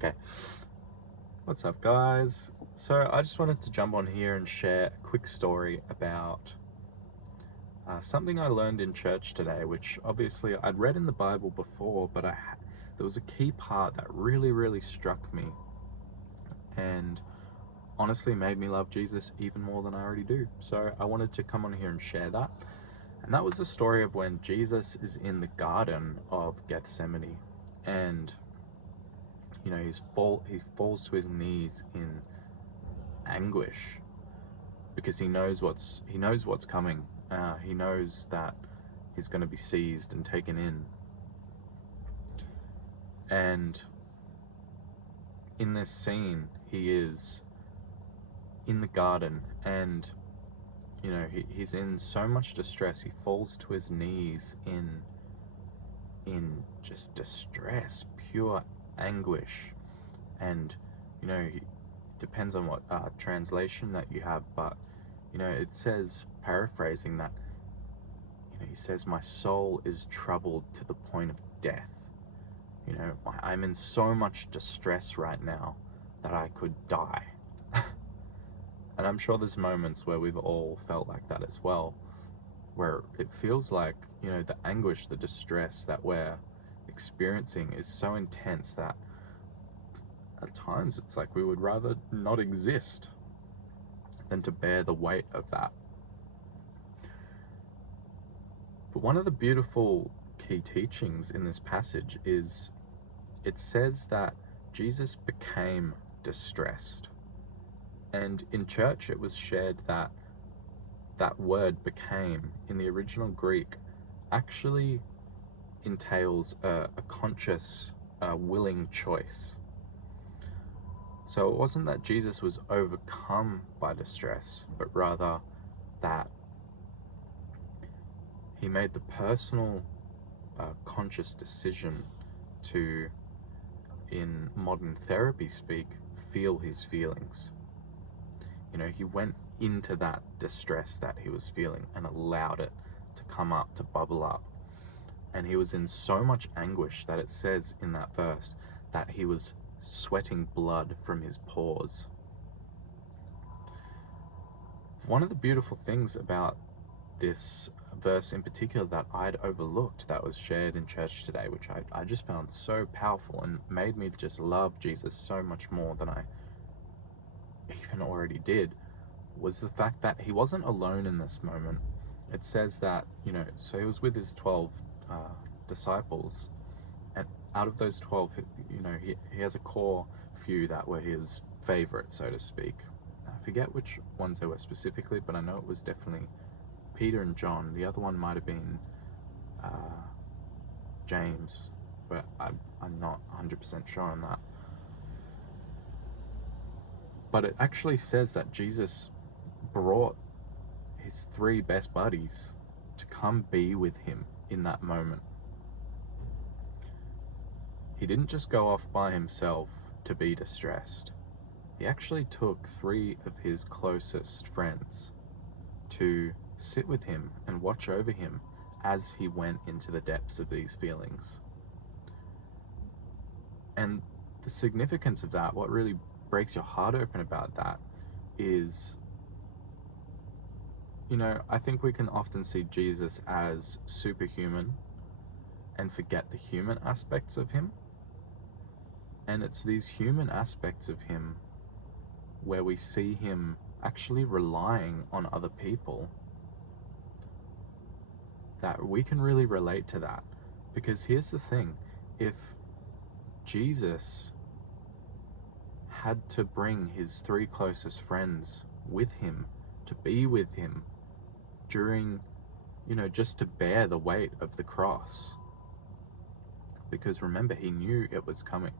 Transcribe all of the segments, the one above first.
Okay. What's up, guys? So I just wanted to jump on here and share a quick story about something I learned in church today, which obviously I'd read in the Bible before, but there was a key part that really struck me and honestly made me love Jesus even more than I already do. So I wanted to come on here and share that. And that was the story of when Jesus is in the Garden of Gethsemane, and he falls to his knees in anguish because he knows what's coming. He knows that he's going to be seized and taken in. And in this scene, he is in the garden, and he's in so much distress. He falls to his knees in just distress, pure anguish. And it depends on what translation that you have, but it says, paraphrasing that, he says, my soul is troubled to the point of death. I'm in so much distress right now that I could die. And I'm sure there's moments where we've all felt like that as well, where it feels like, the anguish, the distress that we're experiencing is so intense that at times it's like we would rather not exist than to bear the weight of that. But one of the beautiful key teachings in this passage is it says that Jesus became distressed. And in church it was shared that that word became, in the original Greek, actually entails a conscious, willing choice. So it wasn't that Jesus was overcome by distress, but rather that he made the personal, conscious decision to, in modern therapy speak, feel his feelings. He went into that distress that he was feeling and allowed it to come up, to bubble up. And he was in so much anguish that it says in that verse that he was sweating blood from his pores. One of the beautiful things about this verse in particular that I'd overlooked, that was shared in church today, which I just found so powerful and made me just love Jesus so much more than I even already did, was the fact that he wasn't alone in this moment. It says that, so he was with his 12 disciples, and out of those 12, he has a core few that were his favorite, so to speak. I forget which ones they were specifically, but I know it was definitely Peter and John. The other one might have been James, but I'm not 100% sure on that. But it actually says that Jesus brought his 3 best buddies to come be with him in that moment. He didn't just go off by himself to be distressed. He actually took 3 of his closest friends to sit with him and watch over him as he went into the depths of these feelings. And the significance of that, what really breaks your heart open about that, is, I think we can often see Jesus as superhuman and forget the human aspects of him. And it's these human aspects of him where we see him actually relying on other people that we can really relate to that. Because here's the thing, if Jesus had to bring his 3 closest friends with him to be with him during, just to bear the weight of the cross, because remember, he knew it was coming.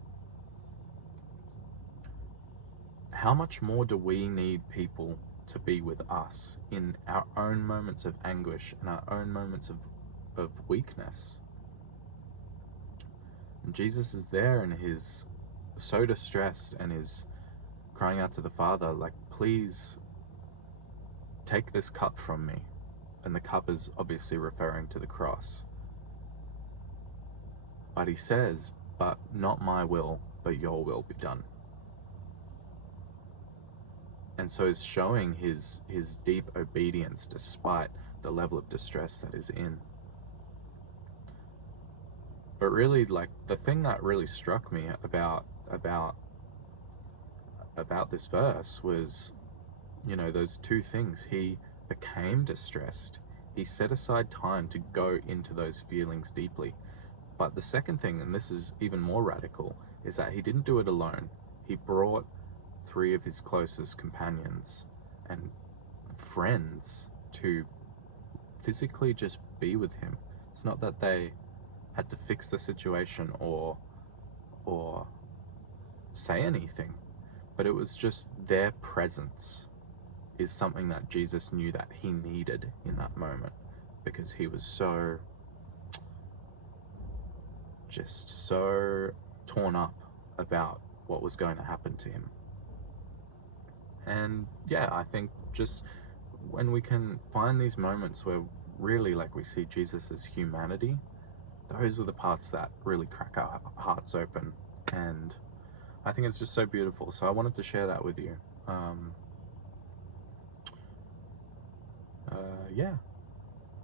How much more do we need people to be with us in our own moments of anguish and our own moments of weakness? And Jesus is there and he's so distressed and is crying out to the Father, like, please take this cup from me. And the cup is obviously referring to the cross. But he says, but not my will, but your will be done. And so it's showing his deep obedience despite the level of distress that is in. But really, like, the thing that really struck me about this verse was, you know, those two things. He became distressed. He set aside time to go into those feelings deeply. But the second thing, and this is even more radical, is that he didn't do it alone. He brought 3 of his closest companions and friends to physically just be with him. It's not that they had to fix the situation or say anything, but it was just their presence is something that Jesus knew that he needed in that moment, because he was so torn up about what was going to happen to him. And yeah, I think just when we can find these moments where really, like, we see Jesus' humanity, those are the parts that really crack our hearts open. And I think it's just so beautiful. So I wanted to share that with you. Yeah,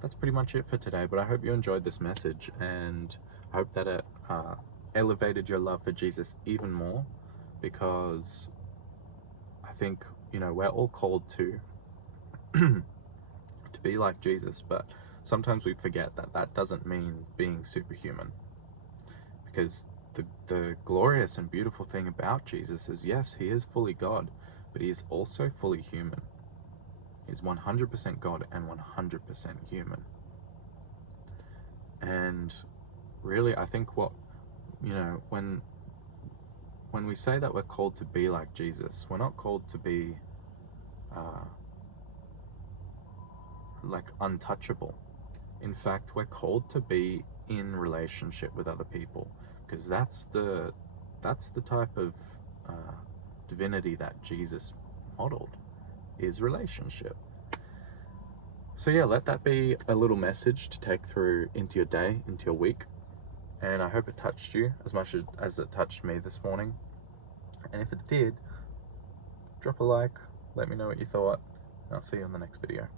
that's pretty much it for today. But I hope you enjoyed this message, and I hope that it elevated your love for Jesus even more, because I think, you know, we're all called to to be like Jesus, but sometimes we forget that that doesn't mean being superhuman. Because the glorious and beautiful thing about Jesus is, yes, he is fully God, but he is also fully human. He's 100% God and 100% human. And really, I think what, you know, when we say that we're called to be like Jesus, we're not called to be like untouchable. In fact, we're called to be in relationship with other people, because that's the type of divinity that Jesus modeled, is relationship. So yeah, let that be a little message to take through into your day, into your week, and I hope it touched you as much as it touched me this morning. And if it did, drop a like, let me know what you thought, and I'll see you on the next video.